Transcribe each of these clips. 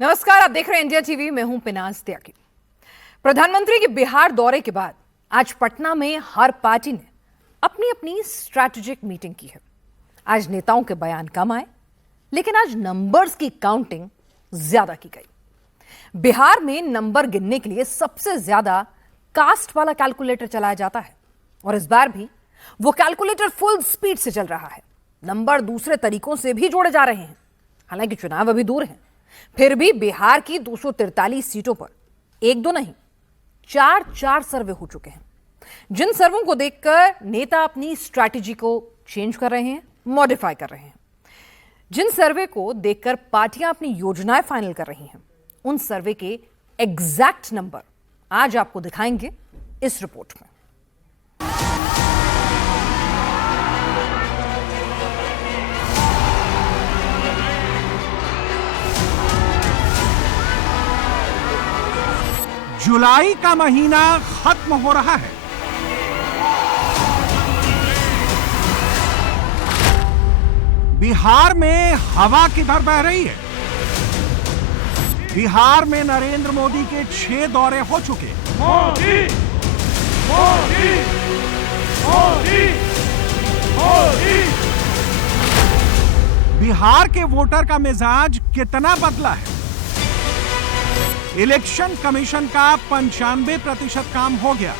नमस्कार, आप देख रहे हैं इंडिया टीवी। मैं हूं पिनाज त्यागी। प्रधानमंत्री के बिहार दौरे के बाद आज पटना में हर पार्टी ने अपनी अपनी स्ट्रैटेजिक मीटिंग की है। आज नेताओं के बयान कम आए, लेकिन आज नंबर्स की काउंटिंग ज्यादा की गई। बिहार में नंबर गिनने के लिए सबसे ज्यादा कास्ट वाला कैलकुलेटर चलाया जाता है और इस बार भी वो कैलकुलेटर फुल स्पीड से चल रहा है। नंबर दूसरे तरीकों से भी जोड़े जा रहे हैं। हालांकि चुनाव अभी दूर हैं, फिर भी बिहार की 243 सीटों पर एक दो नहीं, चार सर्वे हो चुके हैं। जिन सर्वों को देखकर नेता अपनी स्ट्रैटेजी को चेंज कर रहे हैं, मॉडिफाई कर रहे हैं, जिन सर्वे को देखकर पार्टियां अपनी योजनाएं फाइनल कर रही हैं, उन सर्वे के एग्जैक्ट नंबर आज आपको दिखाएंगे इस रिपोर्ट में। जुलाई का महीना खत्म हो रहा है। बिहार में हवा किधर बह रही है? बिहार में नरेंद्र मोदी के 6 दौरे हो चुके। मोदी मोदी मोदी मोदी। बिहार के वोटर का मिजाज कितना बदला है? इलेक्शन कमीशन का 95% काम हो गया।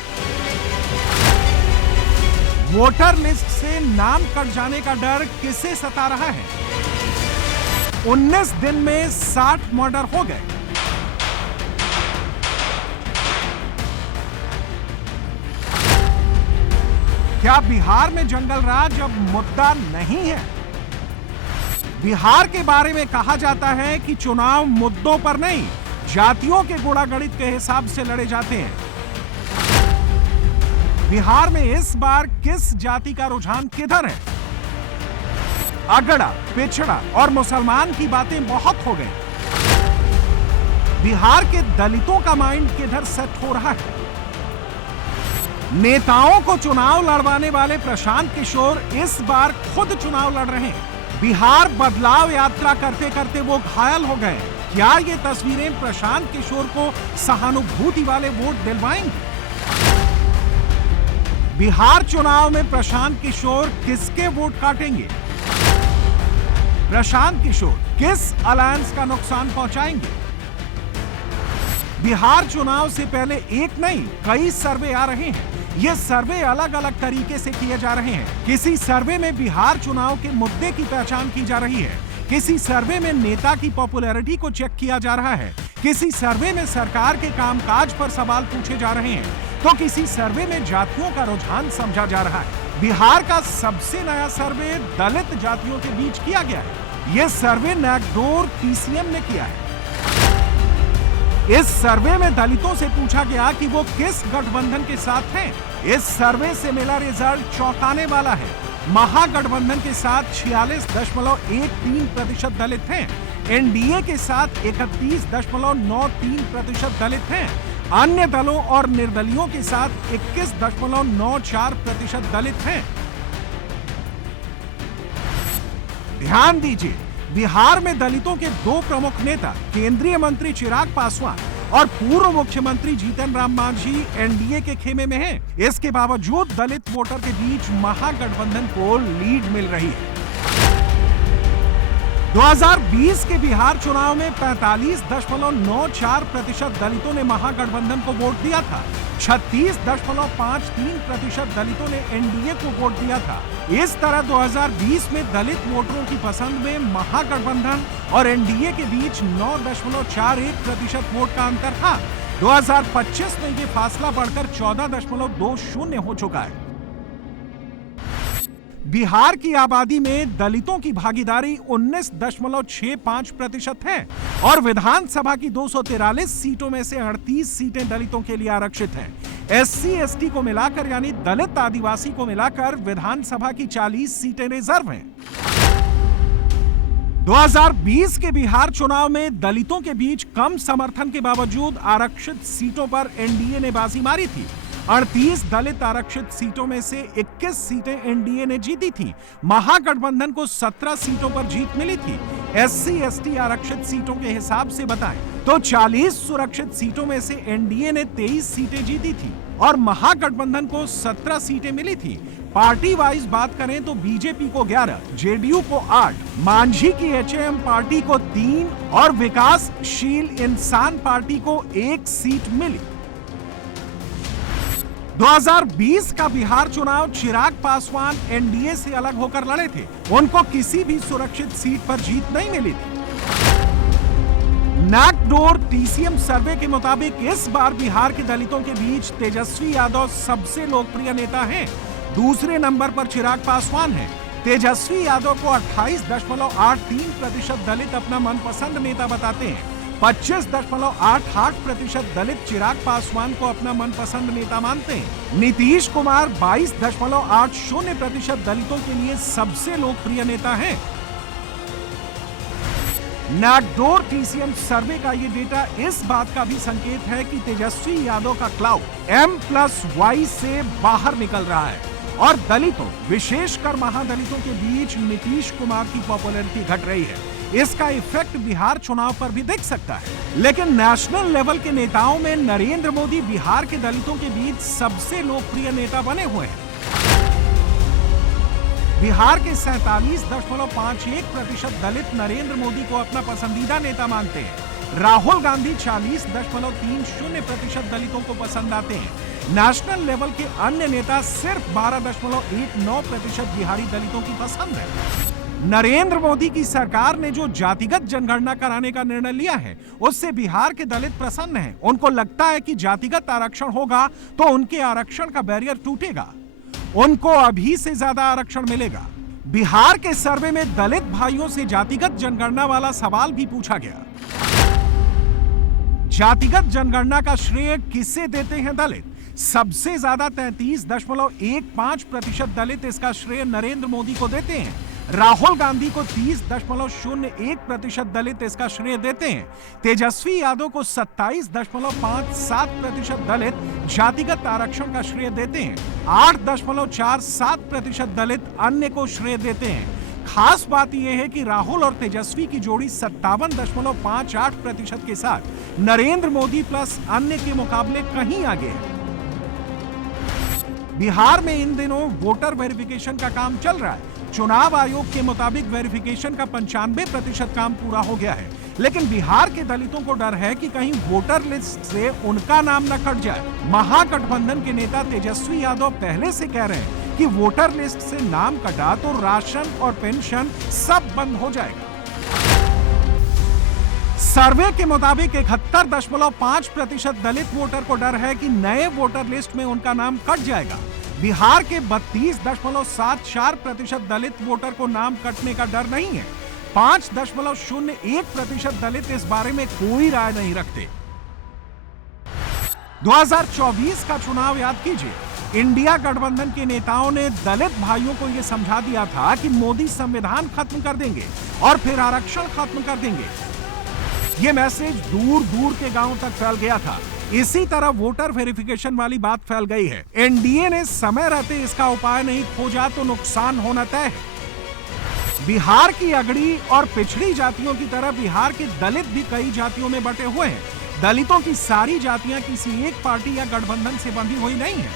वोटर लिस्ट से नाम कट जाने का डर किसे सता रहा है? 19 दिन में 60 मर्डर हो गए। क्या बिहार में जंगल राज अब मुद्दा नहीं है? बिहार के बारे में कहा जाता है कि चुनाव मुद्दों पर नहीं, जातियों के गुणागणित के हिसाब से लड़े जाते हैं। बिहार में इस बार किस जाति का रुझान किधर है? अगड़ा, पिछड़ा और मुसलमान की बातें बहुत हो गई। बिहार के दलितों का माइंड किधर सेट हो रहा है? नेताओं को चुनाव लड़वाने वाले प्रशांत किशोर इस बार खुद चुनाव लड़ रहे हैं। बिहार बदलाव यात्रा करते करते वो घायल हो गए। क्या ये तस्वीरें प्रशांत किशोर को सहानुभूति वाले वोट दिलवाएंगी? बिहार चुनाव में प्रशांत किशोर किसके वोट काटेंगे? प्रशांत किशोर किस अलायंस का नुकसान पहुंचाएंगे? बिहार चुनाव से पहले एक नहीं, कई सर्वे आ रहे हैं। ये सर्वे अलग अलग तरीके से किए जा रहे हैं। किसी सर्वे में बिहार चुनाव के मुद्दे की पहचान की जा रही है, किसी सर्वे में नेता की पॉपुलैरिटी को चेक किया जा रहा है, किसी सर्वे में सरकार के कामकाज पर सवाल पूछे जा रहे हैं, तो किसी सर्वे में जातियों का रुझान समझा जा रहा है। बिहार का सबसे नया सर्वे दलित जातियों के बीच किया गया है। यह सर्वे नैकडोर पीसीएम ने किया है। इस सर्वे में दलितों से पूछा गया कि वो किस गठबंधन के साथ हैं। इस सर्वे से मिला रिजल्ट चौंकाने वाला है। महागठबंधन के साथ 46.13% दलित हैं, एनडीए के साथ 31.93% दलित हैं, अन्य दलों और निर्दलियों के साथ 21.94% दलित हैं। ध्यान दीजिए, बिहार में दलितों के 2 प्रमुख नेता केंद्रीय मंत्री चिराग पासवान और पूर्व मुख्यमंत्री जीतन राम मांझी एनडीए के खेमे में हैं। इसके बावजूद दलित वोटर के बीच महागठबंधन को लीड मिल रही है। 2020 के बिहार चुनाव में 45.94% दलितों ने महागठबंधन को वोट दिया था। 36.53% दलितों ने एनडीए को वोट दिया था। इस तरह 2020 में दलित वोटरों की पसंद में महागठबंधन और एनडीए के बीच 9.41% वोट का अंतर था। 2025 में यह फासला बढ़कर 14.20 हो चुका है। बिहार की आबादी में दलितों की भागीदारी 19.65% है और विधानसभा की 243 सीटों में से 38 सीटें दलितों के लिए आरक्षित हैं। एससी एसटी को मिलाकर यानी दलित आदिवासी को मिलाकर विधानसभा की 40 सीटें रिजर्व हैं। 2020 के बिहार चुनाव में दलितों के बीच कम समर्थन के बावजूद आरक्षित सीटों पर एनडीए ने बाजी मारी थी। 38 दलित आरक्षित सीटों में से 21 सीटें एनडीए ने जीती थी। महागठबंधन को 17 सीटों पर जीत मिली थी। SC/ST आरक्षित सीटों के हिसाब से बताएं तो 40 सुरक्षित सीटों में से एनडीए ने 23 सीटें जीती थी और महागठबंधन को 17 सीटें मिली थी। पार्टी वाइज बात करें तो बीजेपी को 11, जेडीयू को 8, मांझी की HAM पार्टी को 3 और विकासशील इंसान पार्टी को 1 सीट मिली। 2020 का बिहार चुनाव चिराग पासवान एनडीए से अलग होकर लड़े थे। उनको किसी भी सुरक्षित सीट पर जीत नहीं मिली थी। नागडोर TCM सर्वे के मुताबिक इस बार बिहार के दलितों के बीच तेजस्वी यादव सबसे लोकप्रिय नेता हैं। दूसरे नंबर पर चिराग पासवान हैं। तेजस्वी यादव को 28.83% दलित अपना मनपसंद नेता बताते हैं। 25.88% दलित चिराग पासवान को अपना मनपसंद नेता मानते हैं। नीतीश कुमार 22.80% दलितों के लिए सबसे लोकप्रिय नेता हैं। नागडोर TCM सर्वे का ये डेटा इस बात का भी संकेत है कि तेजस्वी यादव का क्लाउड M+Y से बाहर निकल रहा है और दलितों, विशेषकर महादलितों के बीच नीतीश कुमार की पॉपुलैरिटी घट रही है। इसका इफेक्ट बिहार चुनाव पर भी दिख सकता है। लेकिन नेशनल लेवल के नेताओं में नरेंद्र मोदी बिहार के दलितों के बीच सबसे लोकप्रिय नेता बने हुए हैं। बिहार के 47.51% दलित नरेंद्र मोदी को अपना पसंदीदा नेता मानते हैं। राहुल गांधी 40.30% दलितों को पसंद आते हैं। नेशनल लेवल के अन्य नेता सिर्फ 12.19% बिहारी दलितों की पसंद है। नरेंद्र मोदी की सरकार ने जो जातिगत जनगणना कराने का निर्णय लिया है, उससे बिहार के दलित प्रसन्न हैं। उनको लगता है कि जातिगत आरक्षण होगा तो उनके आरक्षण का बैरियर टूटेगा, उनको अभी से ज्यादा आरक्षण मिलेगा। बिहार के सर्वे में दलित भाइयों से जातिगत जनगणना वाला सवाल भी पूछा गया। जातिगत जनगणना का श्रेय किसे देते हैं दलित? सबसे ज्यादा 33.15% दलित इसका श्रेय नरेंद्र मोदी को देते हैं। राहुल गांधी को 30.01% दलित इसका श्रेय देते हैं। तेजस्वी यादव को 27.57% दलित जातिगत आरक्षण का श्रेय देते हैं। 8.47% दलित अन्य को श्रेय देते हैं। खास बात यह है कि राहुल और तेजस्वी की जोड़ी 57.58% के साथ नरेंद्र मोदी प्लस अन्य के मुकाबले कहीं आगे है। बिहार में इन दिनों वोटर वेरिफिकेशन का काम चल रहा है। चुनाव आयोग के मुताबिक वेरिफिकेशन का 95% काम पूरा हो गया है। लेकिन बिहार के दलितों को डर है कि कहीं वोटर लिस्ट से उनका नाम न कट जाए। महागठबंधन के नेता तेजस्वी यादव पहले से कह रहे हैं कि वोटर लिस्ट से नाम कटा तो राशन और पेंशन सब बंद हो जाएगा। सर्वे के मुताबिक 71.5% दलित वोटर को डर है कि नए वोटर लिस्ट में उनका नाम कट जाएगा। बिहार के 32.74% दलित वोटर को नाम कटने का डर नहीं है। 5.01% दलित इस बारे में कोई राय नहीं रखते। 2024 का चुनाव याद कीजिए। इंडिया गठबंधन के नेताओं ने दलित भाइयों को यह समझा दिया था कि मोदी संविधान खत्म कर देंगे और फिर आरक्षण खत्म कर देंगे। यह मैसेज दूर दूर के गांवों तक फैल गया था। इसी तरह वोटर वेरिफिकेशन वाली बात फैल गई है। एनडीए ने समय रहते इसका उपाय नहीं खोजा तो नुकसान होना तय है। बिहार की अगड़ी और पिछड़ी जातियों की तरह बिहार के दलित भी कई जातियों में बटे हुए हैं। दलितों की सारी जातियां किसी एक पार्टी या गठबंधन से बंधी हुई नहीं है।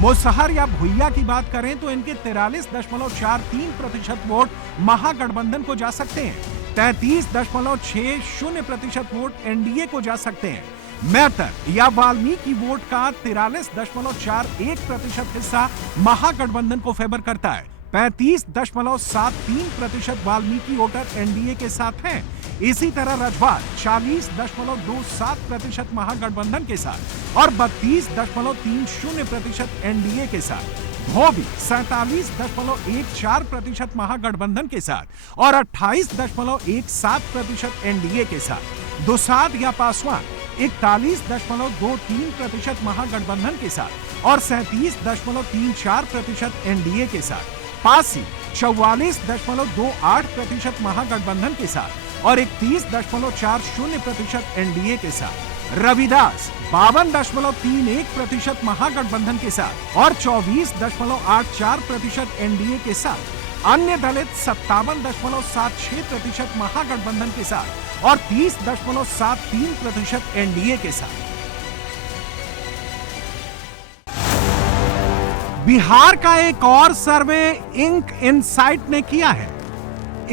मुसहर या भुइया की बात करें तो इनके 43.43% वोट महागठबंधन को जा सकते हैं। 33.60% वोट एनडीए को जा सकते हैं। मैतर या वाल्मीकि वोट का 43.41% हिस्सा महागठबंधन को फेवर करता है। 35.73% वाल्मीकि वोटर एनडीए के साथ हैं। इसी तरह रजवाड़ 40.27% महागठबंधन के साथ और 32.30% एनडीए के साथ। धोबी 47.14% महागठबंधन के साथ और 28.17% एनडीए के साथ। दुसाध या पासवान 41.23% महागठबंधन के साथ और 37.34% एनडीए के साथ। पासी 44.28% महागठबंधन के साथ और 31.40% एनडीए के साथ। रविदास 52.31% महागठबंधन के साथ और 24.84% एनडीए के साथ। अन्य दलित 57.76% महागठबंधन के साथ और 30.73% एनडीए के साथ। बिहार का एक और सर्वे इंक इनसाइट ने किया है।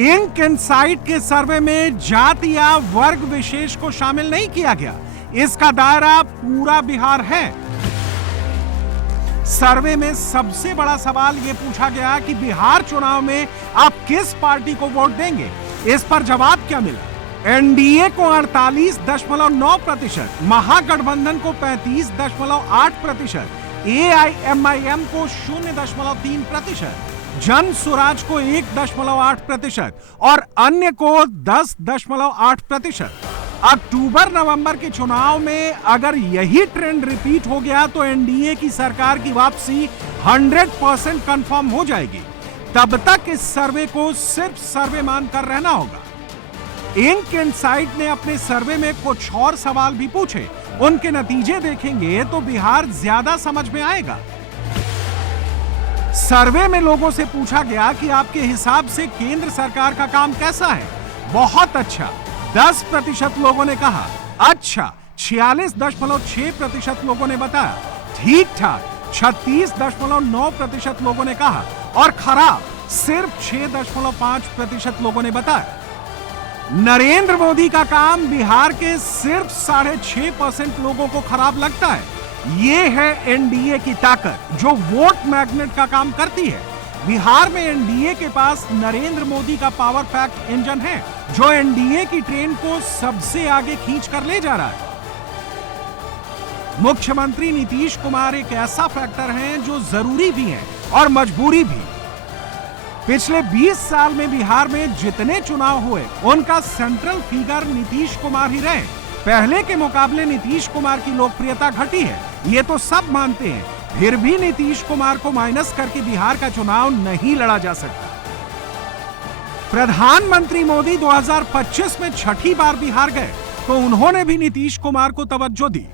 इंक इनसाइट के सर्वे में जाति या वर्ग विशेष को शामिल नहीं किया गया। इसका दायरा पूरा बिहार है। सर्वे में सबसे बड़ा सवाल यह पूछा गया कि बिहार चुनाव में आप किस पार्टी को वोट देंगे। इस पर जवाब क्या मिला? एनडीए को 48.9%, महागठबंधन को 35.8%, एआईएमआईएम को 0.3%, जन स्वराज को 1.8% और अन्य को 10.8%। अक्टूबर नवंबर के चुनाव में अगर यही ट्रेंड रिपीट हो गया तो एनडीए की सरकार की वापसी 100% कंफर्म हो जाएगी। तब तक इस सर्वे को सिर्फ सर्वे मानकर रहना होगा। इंक इनसाइट ने अपने सर्वे में कुछ और सवाल भी पूछे। उनके नतीजे देखेंगे तो बिहार ज्यादा समझ में आएगा। सर्वे में लोगों से पूछा गया कि आपके हिसाब से केंद्र सरकार का काम कैसा है। बहुत अच्छा 10% लोगों ने कहा, अच्छा 46.6% लोगों ने बताया, ठीक ठाक 36.9% लोगों ने कहा और खराब सिर्फ 6.5% लोगों ने बताया। नरेंद्र मोदी का काम बिहार के सिर्फ 6.5% लोगों को खराब लगता है। ये है एनडीए की ताकत जो वोट मैग्नेट का काम करती है। बिहार में एनडीए के पास नरेंद्र मोदी का पावर पैक इंजन है जो एनडीए की ट्रेन को सबसे आगे खींच कर ले जा रहा है। मुख्यमंत्री नीतीश कुमार एक ऐसा फैक्टर है जो जरूरी भी है और मजबूरी भी। पिछले 20 साल में बिहार में जितने चुनाव हुए उनका सेंट्रल फिगर नीतीश कुमार ही रहे। पहले के मुकाबले नीतीश कुमार की लोकप्रियता घटी है, ये तो सब मानते हैं। फिर भी नीतीश कुमार को माइनस करके बिहार का चुनाव नहीं लड़ा जा सकता। प्रधानमंत्री मोदी 2025 में छठी बार बिहार गए तो उन्होंने भी नीतीश कुमार को तवज्जो दी।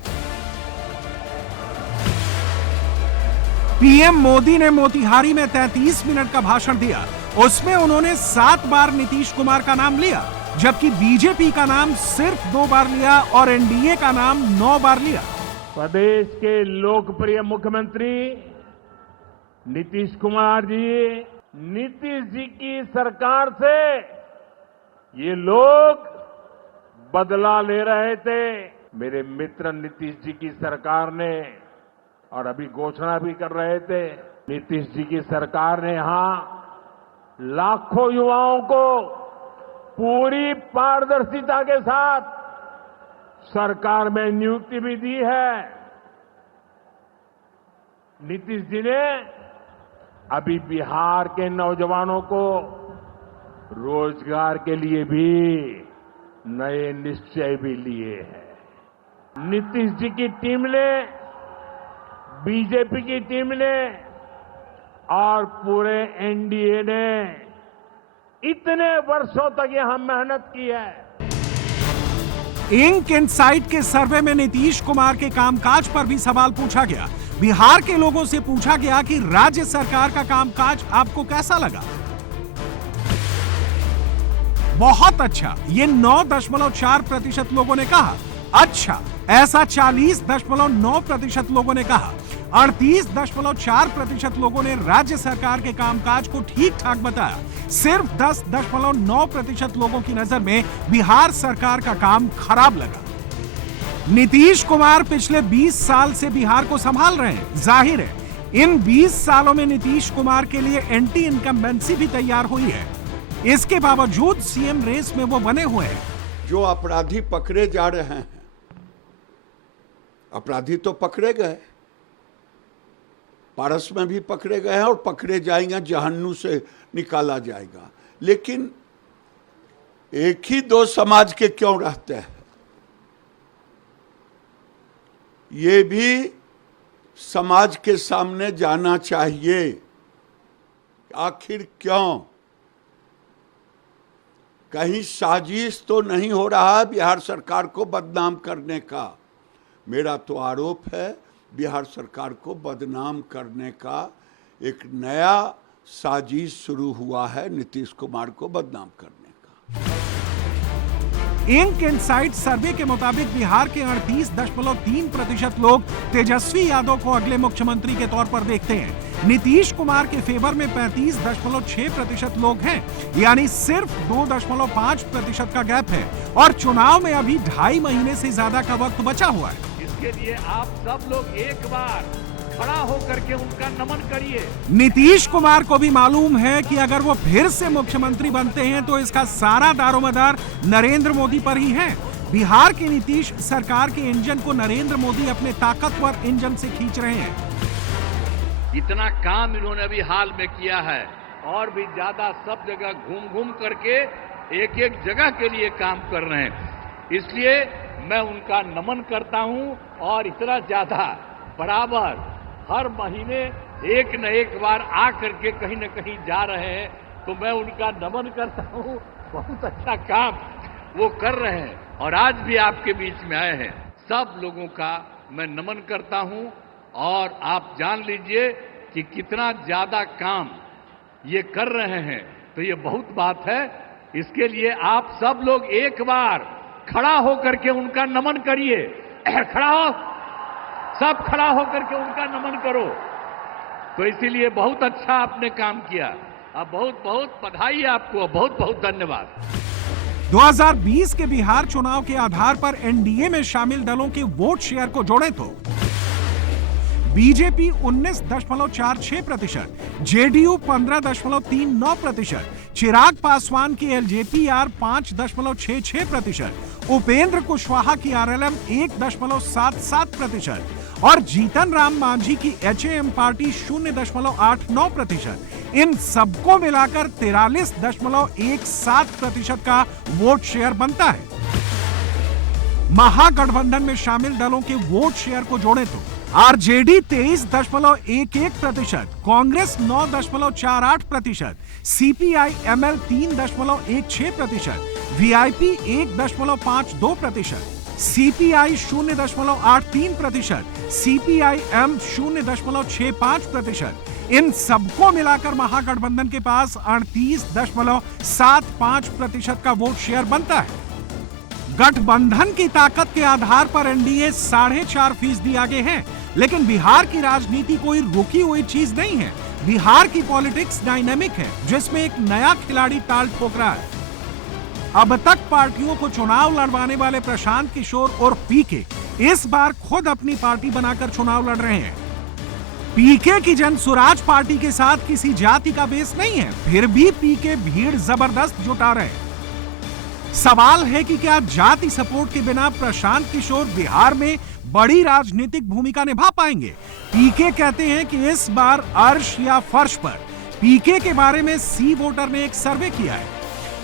पीएम मोदी ने मोतिहारी में 33 मिनट का भाषण दिया। उसमें उन्होंने 7 बार नीतीश कुमार का नाम लिया, जबकि बीजेपी का नाम सिर्फ 2 बार लिया और एनडीए का नाम 9 बार लिया। प्रदेश के लोकप्रिय मुख्यमंत्री नीतीश कुमार जी, नीतीश जी की सरकार से ये लोग बदला ले रहे थे। मेरे मित्र नीतीश जी की सरकार ने, और अभी घोषणा भी कर रहे थे, नीतीश जी की सरकार ने यहां लाखों युवाओं को पूरी पारदर्शिता के साथ सरकार में नियुक्ति भी दी है। नीतीश जी ने अभी बिहार के नौजवानों को रोजगार के लिए भी नए निश्चय भी लिए हैं। नीतीश जी की टीम ने, बीजेपी की टीम ने और पूरे एनडीए ने इतने वर्षों तक यहां मेहनत की है। इंक इनसाइट के सर्वे में नीतीश कुमार के कामकाज पर भी सवाल पूछा गया। बिहार के लोगों से पूछा गया कि राज्य सरकार का कामकाज आपको कैसा लगा। बहुत अच्छा, ये 9.4% लोगों ने कहा। अच्छा, ऐसा 40.9% लोगों ने कहा। 38.4% लोगों ने राज्य सरकार के कामकाज को ठीक ठाक बताया। सिर्फ 10.9% लोगों की नजर में बिहार सरकार का काम खराब लगा। नीतीश कुमार पिछले 20 साल से बिहार को संभाल रहे हैं। जाहिर है इन 20 सालों में नीतीश कुमार के लिए एंटी इनकम्बेंसी भी तैयार हुई है। इसके बावजूद सीएम रेस में वो बने हुए हैं। जो अपराधी पकड़े जा रहे हैं, अपराधी तो पकड़े गए, पारस में भी पकड़े गए हैं और पकड़े जाएंगे, जहन्नुम से निकाला जाएगा। लेकिन एक ही 2 समाज के क्यों रहते हैं, ये भी समाज के सामने जाना चाहिए। आखिर क्यों? कहीं साजिश तो नहीं हो रहा है बिहार सरकार को बदनाम करने का? मेरा तो आरोप है बिहार सरकार को बदनाम करने का एक नया साजिश शुरू हुआ है नीतीश कुमार को बदनाम करने का। इंक इनसाइट सर्वे के मुताबिक बिहार के 38.3% लोग तेजस्वी यादव को अगले मुख्यमंत्री के तौर पर देखते हैं। नीतीश कुमार के फेवर में 35.6% लोग हैं, यानी सिर्फ 2.5% का गैप है और चुनाव में अभी 2.5 महीने से ज्यादा का वक्त बचा हुआ है। इसके लिए आप सब लोग एक बार खड़ा होकर के उनका नमन करिए। नीतीश कुमार को भी मालूम है कि अगर वो फिर से मुख्यमंत्री बनते हैं तो इसका सारा दारोमदार नरेंद्र मोदी पर ही है। बिहार की नीतीश सरकार के इंजन को नरेंद्र मोदी अपने ताकतवर इंजन से खींच रहे हैं। इतना काम इन्होंने अभी हाल में किया है और भी ज्यादा सब जगह घूम घूम करके एक एक जगह के लिए काम कर रहे हैं। इसलिए मैं उनका नमन करता हूं और इतना ज्यादा बराबर हर महीने एक न एक बार आ करके कहीं न कहीं जा रहे हैं, तो मैं उनका नमन करता हूं। बहुत अच्छा काम वो कर रहे हैं और आज भी आपके बीच में आए हैं। सब लोगों का मैं नमन करता हूं और आप जान लीजिए कि कितना ज्यादा काम ये कर रहे हैं, तो ये बहुत बात है। इसके लिए आप सब लोग एक बार खड़ा होकर के उनका नमन करिए। खड़ा हो, सब खड़ा होकर के उनका नमन करो। तो इसीलिए बहुत अच्छा आपने काम किया। अब बहुत बहुत बधाई है आपको, बहुत बहुत धन्यवाद। 2020 के बिहार चुनाव के आधार पर एनडीए में शामिल दलों के वोट शेयर को जोड़ें तो बीजेपी 19.46%, जेडीयू 15.39%, चिराग पासवान की एलजेपी-आर 5.66%, उपेंद्र कुशवाहा की आरएलएम 1.77% और जीतन राम मांझी की एचएएम पार्टी 0.89%। इन सबको मिलाकर 43.17% का वोट शेयर बनता है। महागठबंधन में शामिल दलों के वोट शेयर को जोड़ें तो आरजेडी 23.11%, कांग्रेस 9.48%, सीपीआई एमएल 3.16%, वीआईपी 1.52%, सीपीआई 0.83%, सीपीआई एम 0.65%। इन सबको मिलाकर महागठबंधन के पास 38.75% का वोट शेयर बनता है। गठबंधन की ताकत के आधार पर एनडीए 4.5% आगे है, लेकिन बिहार की राजनीति कोई रुकी हुई चीज नहीं है। बिहार की पॉलिटिक्स डायनामिक है, जिसमें एक नया खिलाड़ी ताल ठोक रहा है। अब तक पार्टियों को चुनाव लड़वाने वाले प्रशांत किशोर और पीके इस बार खुद अपनी पार्टी बनाकर चुनाव लड़ रहे हैं। पीके की जन स्वराज पार्टी के साथ किसी जाति का बेस नहीं है, फिर भी पीके भीड़ जबरदस्त जुटा रहे हैं। सवाल है कि क्या जाति सपोर्ट के बिना प्रशांत किशोर बिहार में बड़ी राजनीतिक भूमिका निभा पाएंगे? पीके कहते हैं कि इस बार अर्श या फर्श पर। पीके के बारे में सी वोटर ने एक सर्वे किया है।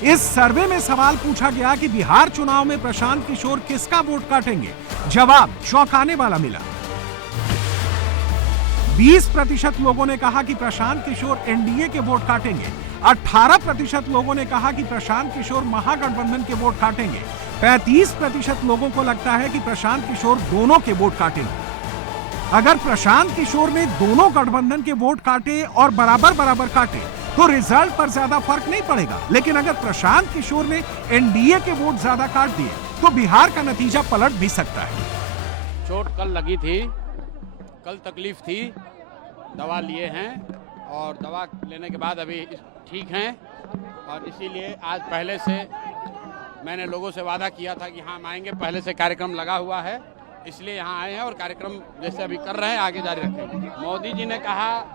इस सर्वे में सवाल पूछा गया कि बिहार चुनाव में प्रशांत किशोर किसका वोट काटेंगे। जवाब चौंकाने वाला मिला। 20% लोगों ने कहा कि प्रशांत किशोर एनडीए के वोट काटेंगे, 18% लोगों ने कहा कि प्रशांत किशोर महागठबंधन के वोट काटेंगे, 35% लोगों को लगता है कि प्रशांत किशोर दोनों के वोट काटेंगे। अगर प्रशांत किशोर ने दोनों गठबंधन के वोट काटे और बराबर काटे तो रिजल्ट पर ज्यादा फर्क नहीं पड़ेगा, लेकिन अगर प्रशांत किशोर ने एनडीए के वोट ज्यादा काट दिए तो बिहार का नतीजा पलट भी सकता है। चोट कल लगी थी, कल तकलीफ थी, दवा लिए हैं और दवा लेने के बाद अभी ठीक हैं और इसीलिए आज पहले से मैंने लोगों से वादा किया था कि हाँ हम आएंगे। पहले से कार्यक्रम लगा हुआ है, इसलिए यहाँ आए हैं और कार्यक्रम जैसे अभी कर रहे हैं आगे जारी रखेंगे। मोदी जी ने कहा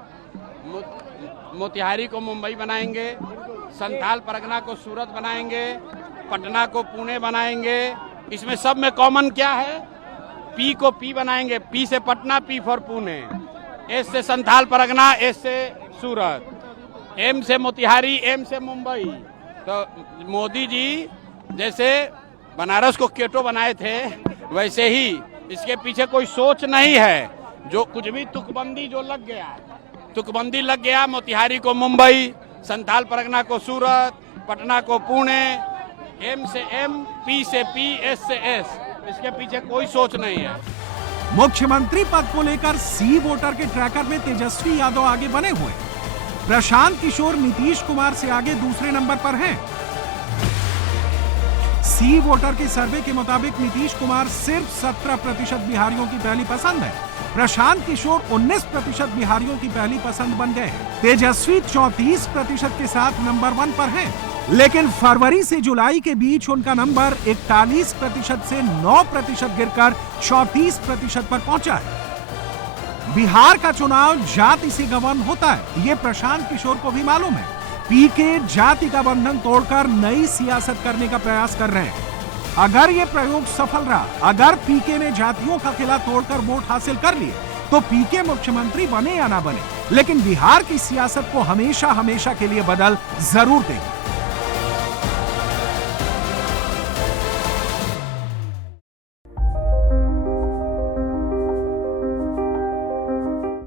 मोतिहारी को मुंबई बनाएंगे, संथाल परगना को सूरत बनाएंगे, पटना को पुणे बनाएंगे। इसमें सब में कॉमन क्या है? पी को पी बनाएंगे, पी से Patna, P for Pune, S से संथाल परगना, एस से सूरत, एम से मोतिहारी, एम से मुंबई। तो मोदी जी जैसे बनारस को केटो बनाए थे वैसे ही इसके पीछे कोई सोच नहीं है। जो कुछ भी तुकबंदी जो लग गया, तुकबंदी लग गया, मोतिहारी को मुंबई, संथाल परगना को सूरत, पटना को पुणे, एम से एम, पी से पी, एस से एस, इसके पीछे कोई सोच नहीं है। मुख्यमंत्री पद को लेकर सी वोटर के ट्रैकर में तेजस्वी यादव आगे बने हुए। प्रशांत किशोर नीतीश कुमार से आगे दूसरे नंबर पर हैं। सी वोटर के सर्वे के मुताबिक नीतीश कुमार सिर्फ 17% बिहारियों की पहली पसंद है। प्रशांत किशोर 19% बिहारियों की पहली पसंद बन गए हैं। तेजस्वी 34% के साथ नंबर 1 पर हैं। लेकिन फरवरी से जुलाई के बीच उनका नंबर 41% से 9% गिरकर 34% पर पहुंचा है। बिहार का चुनाव जाति से गवर्न होता है, ये प्रशांत किशोर को भी मालूम है। पीके जाति का बंधन तोड़कर नई सियासत करने का प्रयास कर रहे हैं। अगर ये प्रयोग सफल रहा, अगर पीके ने जातियों का किला तोड़कर वोट हासिल कर लिए, तो पीके मुख्यमंत्री बने या ना बने, लेकिन बिहार की सियासत को हमेशा हमेशा के लिए बदल जरूर देंगे।